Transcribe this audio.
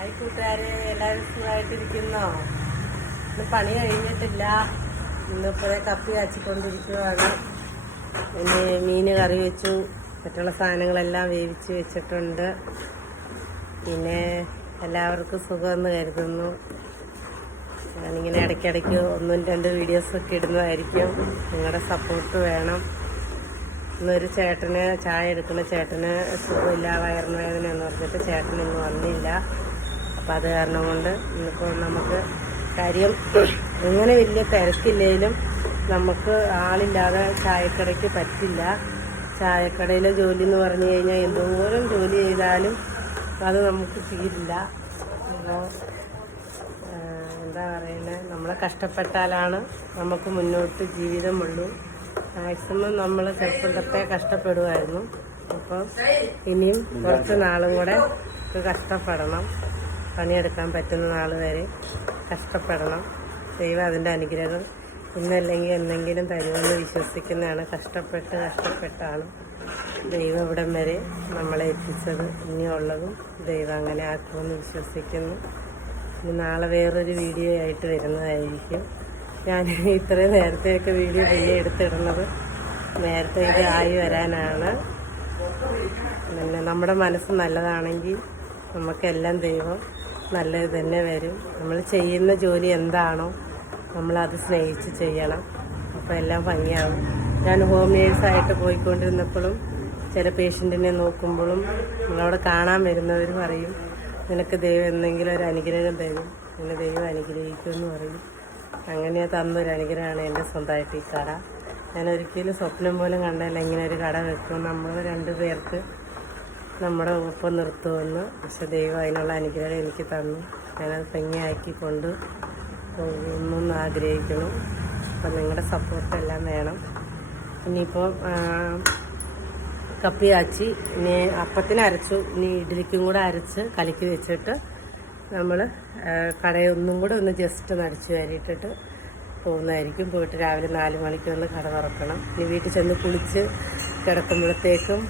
Hi കൂട്ടുകാരെ, എല്ലാവരും സുഖമായിട്ടിരിക്കുന്നോ? ഇന്ന് പണി കഴിഞ്ഞിട്ടില്ല. ഇന്നിപ്പോഴേ കപ്പി കാച്ചിക്കൊണ്ടിരിക്കുകയാണ്. പിന്നെ മീൻ കറി വെച്ചു, മറ്റുള്ള സാധനങ്ങളെല്ലാം വേവിച്ച് വെച്ചിട്ടുണ്ട്. പിന്നെ എല്ലാവർക്കും സുഖമെന്ന് കരുതുന്നു. ഞാനിങ്ങനെ ഇടയ്ക്കിടയ്ക്ക് 1-2 വീഡിയോസൊക്കെ ഇടുന്നതായിരിക്കും. നിങ്ങളുടെ സപ്പോർട്ട് വേണം. ഇന്നൊരു ചേട്ടന് ചായ എടുക്കുന്ന ചേട്ടന് സുഖമില്ല, വയറിന് വേദന എന്ന് പറഞ്ഞിട്ട് ചേട്ടനൊന്നും വന്നില്ല. അപ്പം അത് കാരണം കൊണ്ട് ഇന്നിപ്പോൾ നമുക്ക് കാര്യം എങ്ങനെ വലിയ തിരക്കില്ലെങ്കിലും നമുക്ക് ആളില്ലാതെ ചായക്കടയ്ക്ക് പറ്റില്ല. ചായക്കടയിലെ ജോലി എന്ന് പറഞ്ഞു കഴിഞ്ഞാൽ എന്തോരം ജോലി ചെയ്താലും അത് നമുക്ക് തീരില്ല. അപ്പോൾ എന്താ പറയുന്നത്, നമ്മളെ കഷ്ടപ്പെട്ടാലാണ് നമുക്ക് മുന്നോട്ട് ജീവിതമുള്ളൂ. മാക്സിമം നമ്മൾ ചെറുപ്പത്തെ കഷ്ടപ്പെടുമായിരുന്നു. അപ്പോൾ ഇനിയും കുറച്ച് നാളും കൂടെ കഷ്ടപ്പെടണം. പണിയെടുക്കാൻ പറ്റുന്ന നാൾ വരെ കഷ്ടപ്പെടണം. ദൈവം അതിൻ്റെ അനുഗ്രഹം ഇന്നല്ലെങ്കിൽ എന്തെങ്കിലും തരുമെന്ന് വിശ്വസിക്കുന്നതാണ്. കഷ്ടപ്പെട്ടാണ് ദൈവം ഇവിടം വരെ നമ്മളെ എത്തിച്ചത്. ഇനിയുള്ളതും ദൈവം അങ്ങനെ ആക്കുമെന്ന് വിശ്വസിക്കുന്നു. ഇനി നാളെ വേറൊരു വീഡിയോ ആയിട്ട് വരുന്നതായിരിക്കും. ഞാൻ ഇത്രയും നേരത്തെയൊക്കെ വീഡിയോ എടുത്തിടുന്നത് നേരത്തെ ഇത് ആയി വരാനാണ്. പിന്നെ നമ്മുടെ മനസ്സ് നല്ലതാണെങ്കിൽ നമുക്കെല്ലാം ദൈവം നല്ലത് തന്നെ വരും. നമ്മൾ ചെയ്യുന്ന ജോലി എന്താണോ നമ്മളത് സ്നേഹിച്ച് ചെയ്യണം. അപ്പോൾ എല്ലാം ഭംഗിയാവും. ഞാൻ ഹോം നേഴ്സായിട്ട് പോയിക്കൊണ്ടിരുന്നപ്പോഴും ചില പേഷ്യൻറ്റിനെ നോക്കുമ്പോഴും നമ്മളവിടെ കാണാൻ വരുന്നവർ പറയും, നിനക്ക് ദൈവം എന്തെങ്കിലും ഒരു അനുഗ്രഹം തരും, നിന്നെ ദൈവം അനുഗ്രഹിക്കുമെന്ന് പറയും. അങ്ങനെ തന്നൊരു അനുഗ്രഹമാണ് എൻ്റെ സ്വന്തമായിട്ട് ഈ കട. ഞാൻ ഒരിക്കലും സ്വപ്നം പോലും കണ്ടല്ല ഇങ്ങനെ ഒരു കട വെക്കും, നമ്മൾ 2 പേർക്ക് നമ്മുടെ ഒപ്പം നിർത്തുമെന്ന്. പക്ഷെ ദൈവം അതിനുള്ള അനുഗ്രഹം എനിക്ക് തന്നു. ഞാനത് ഭംഗിയാക്കി കൊണ്ട് പോകുമെന്ന് ആഗ്രഹിക്കുന്നു. അപ്പം നിങ്ങളുടെ സപ്പോർട്ടെല്ലാം വേണം. ഇനിയിപ്പോൾ കപ്പി കാച്ചി, ഇനി അപ്പത്തിന് അരച്ചു, ഇനി ഇഡ്ഡലിക്കും കൂടെ അരച്ച് കലക്കി വെച്ചിട്ട് നമ്മൾ കടയൊന്നും കൂടെ ഒന്ന് ജസ്റ്റ് നടിച്ച് കയറിയിട്ടിട്ട് പോകുന്നതായിരിക്കും. പോയിട്ട് രാവിലെ 4 മണിക്ക് കട തുറക്കണം. ഇനി വീട്ടിൽ ചെന്ന് കുളിച്ച് കിടക്കുമ്പോഴത്തേക്കും